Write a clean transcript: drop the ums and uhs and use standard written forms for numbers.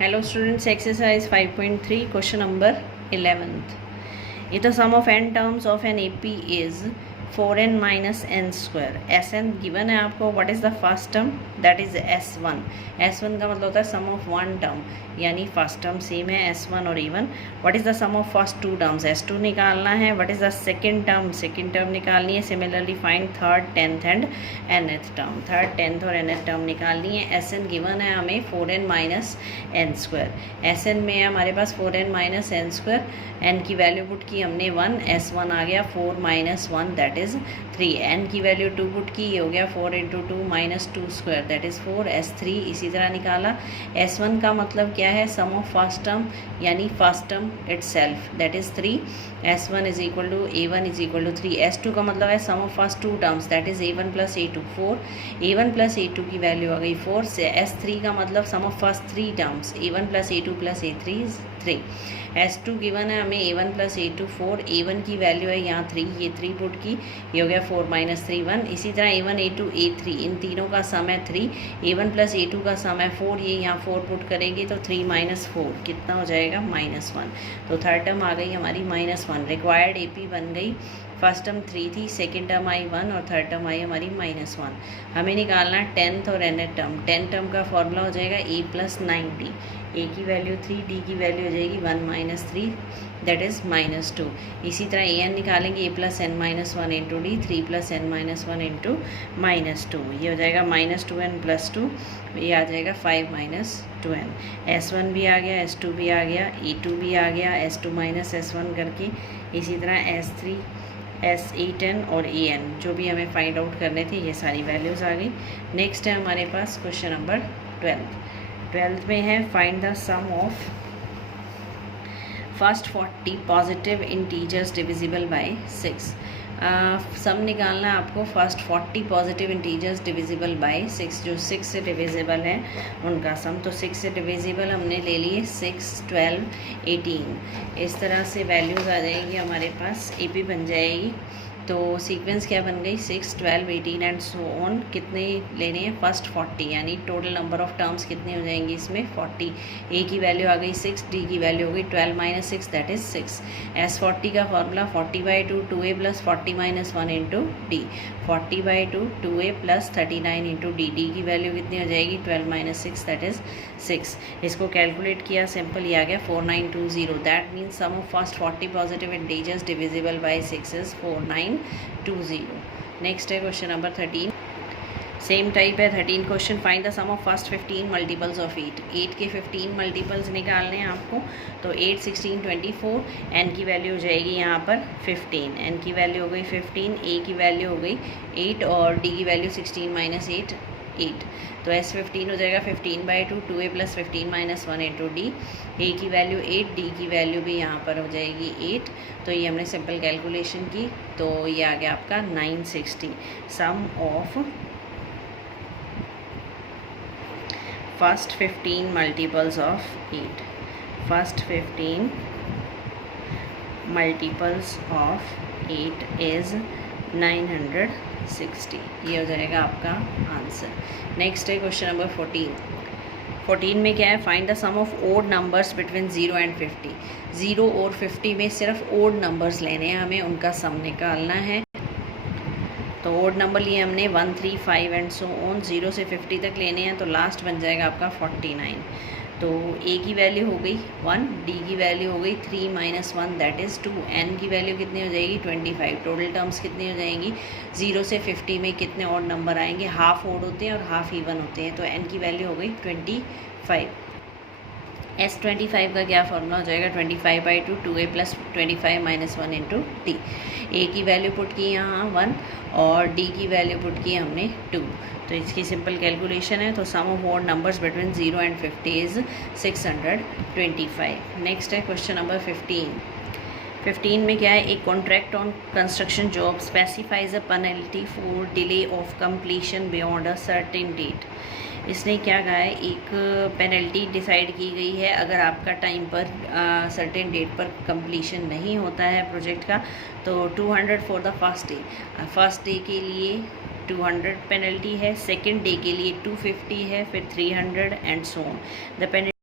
Hello students, exercise 5.3 question number 11th. If the sum of n terms of an AP is 4n minus n square, Sn given है आपको. What is the first term? That is S1. S1 का मतलब होता है sum of one term, यानी first term same है S1 और A1. What is the sum of first two terms? S2 निकालना है. What is the second term? Second term निकालनी है. Similarly find third, tenth and nth term. Third, tenth और nth term निकालनी है. Sn given है हमें 4n minus n square. Sn में है हमारे पास 4n minus n square. n की वैल्यू पुट की हमने 1, S1 आ गया 4 माइनस 1 दैट इज़ 3. n की वैल्यू 2 पुट की, ये हो गया 4 into 2 minus 2 square that is 4. S3 इसी तरह निकाला. S1 का मतलब क्या है? सम ऑफ फर्स्ट टर्म यानी first term itself that is 3. S1 is equal to A1 is equal to 3. S2 का मतलब है sum of first two terms that is A1 plus A2 4. A1 plus A2 की value आ गई 4 से. S3 का मतलब sum of first three terms A1 plus A2 plus A3 is 3. S2 given है हमें A1 प्लस A2 4. A1 की value है यहाँ 3, ये 3 पुट की, ये हो गया 4 माइनस 3 1. इसी तरह A1 A2 A3 इन तीनों का सम है 3. A1 प्लस A2 का सम है 4, ये यहाँ 4 पुट करेंगे तो 3 माइनस 4 कितना हो जाएगा? माइनस 1. तो थर्ड टर्म आ गई हमारी माइनस 1. रिक्वायर्ड AP बन गई. फर्स्ट टर्म 3 थी, सेकेंड टर्म आई 1 और थर्ड टर्म आई हमारी माइनस 1. हमें निकालना टेंथ और nth टर्म. टेंथ टर्म का फॉर्मूला हो जाएगा A प्लस 9D. A की वैल्यू 3, D की वैल्यू हो जाएगी 1 माइनस 3 दैट इज़ माइनस 2. इसी तरह An निकालेंगे A plus n minus 1 into D. 3 plus n minus 1 into minus 2, ये हो जाएगा माइनस 2n प्लस 2, ये आ जाएगा 5 माइनस 2n. S1 भी आ गया, S2 भी आ गया, A2 भी आ गया, S2 माइनस S1 करके. इसी तरह S3 S8n और An जो भी हमें फाइंड आउट करने थे ये सारी वैल्यूज़ आ गई. नेक्स्ट है हमारे पास क्वेश्चन नंबर 12 में है find the sum of first 40 positive integers divisible by 6. सम निकालना है आपको first 40 positive integers divisible by 6, जो 6 से डिविजिबल है उनका सम. तो 6 से डिविजिबल हमने ले लिए 6, 12, 18. इस तरह से वैल्यूज़ आ जाएगी हमारे पास. AP बन जाएगी. तो सीक्वेंस क्या बन गई? 6, 12, 18 एंड सो ऑन. कितने लेने हैं? फर्स्ट 40, यानी टोटल नंबर ऑफ टर्म्स कितने हो जाएंगे इसमें? 40. A की वैल्यू आ गई 6, D की वैल्यू हो गई 12 माइनस 6 दैट इज़ 6. S40 का formula 40/2 2A plus 40 minus 1 into D. 40/2 2A plus 39 into D. D की वैल्यू कितनी हो जाएगी? 12 माइनस 6 दैट इज़ 6. इसको कैलकुलेट किया, सिंपल ही आ गया 4920. That means sum of first 40 positive integers divisible by 6 is 4920. Next है क्वेश्चन नंबर 13. सेम टाइप है 13 question. Find the sum of first 15 multiples of 8. 8 के 15 मल्टीपल्स निकालने हैं आपको. तो 8, 16, 24. n की वैल्यू हो जाएगी यहाँ पर 15. n की वैल्यू हो गई 15. A की वैल्यू हो गई 8 और D की वैल्यू 16 माइनस 8 8. तो S15 हो जाएगा 15/2 2A plus 15 minus 1 into D. A की वैल्यू 8, D की वैल्यू भी यहाँ पर हो जाएगी 8. तो ये हमने सिंपल कैलकुलेशन की तो ये आ गया आपका 960. Sum of first 15 multiples of 8. First 15 multiples of 8 is 960. ये हो जाएगा आपका आंसर. नेक्स्ट है क्वेश्चन नंबर 14 में क्या है? Find the sum of odd numbers between 0 and 50. 0 और 50 में सिर्फ ओड नंबर्स लेने हैं हमें, उनका सम निकालना है. तो ओड नंबर लिए हमने 1, 3, 5 एंड सो ऑन. 0 से 50 तक लेने हैं तो लास्ट बन जाएगा आपका 49. तो A की वैल्यू हो गई 1, D की वैल्यू हो गई 3 माइनस 1 दैट इज़ 2. N की वैल्यू कितनी हो जाएगी? 25. टोटल टर्म्स कितनी हो जाएंगी? 0 से 50 में कितने ऑड नंबर आएंगे? हाफ ऑड होते हैं और हाफ इवन होते हैं. तो N की वैल्यू हो गई 25. S25 का क्या फॉर्मूला हो जाएगा? 25/2 2A plus 25 minus 1 into D. A की वैल्यू पुट की यहाँ 1 और D की वैल्यू पुट की हमने 2. तो इसकी सिंपल कैलकुलेशन है. तो sum of odd numbers between 0 and 50 is 625. Next है क्वेश्चन नंबर 15 में क्या है? एक contract on construction job specifies a penalty for delay of completion beyond a certain date. इसने क्या कहा है? एक पेनल्टी डिसाइड की गई है अगर आपका टाइम पर सर्टेन डेट पर कंप्लीशन नहीं होता है प्रोजेक्ट का. तो 200 for the first day. First day के लिए 200 पेनल्टी है, सेकेंड डे के लिए 250 है, फिर 300 एंड सो ऑन. द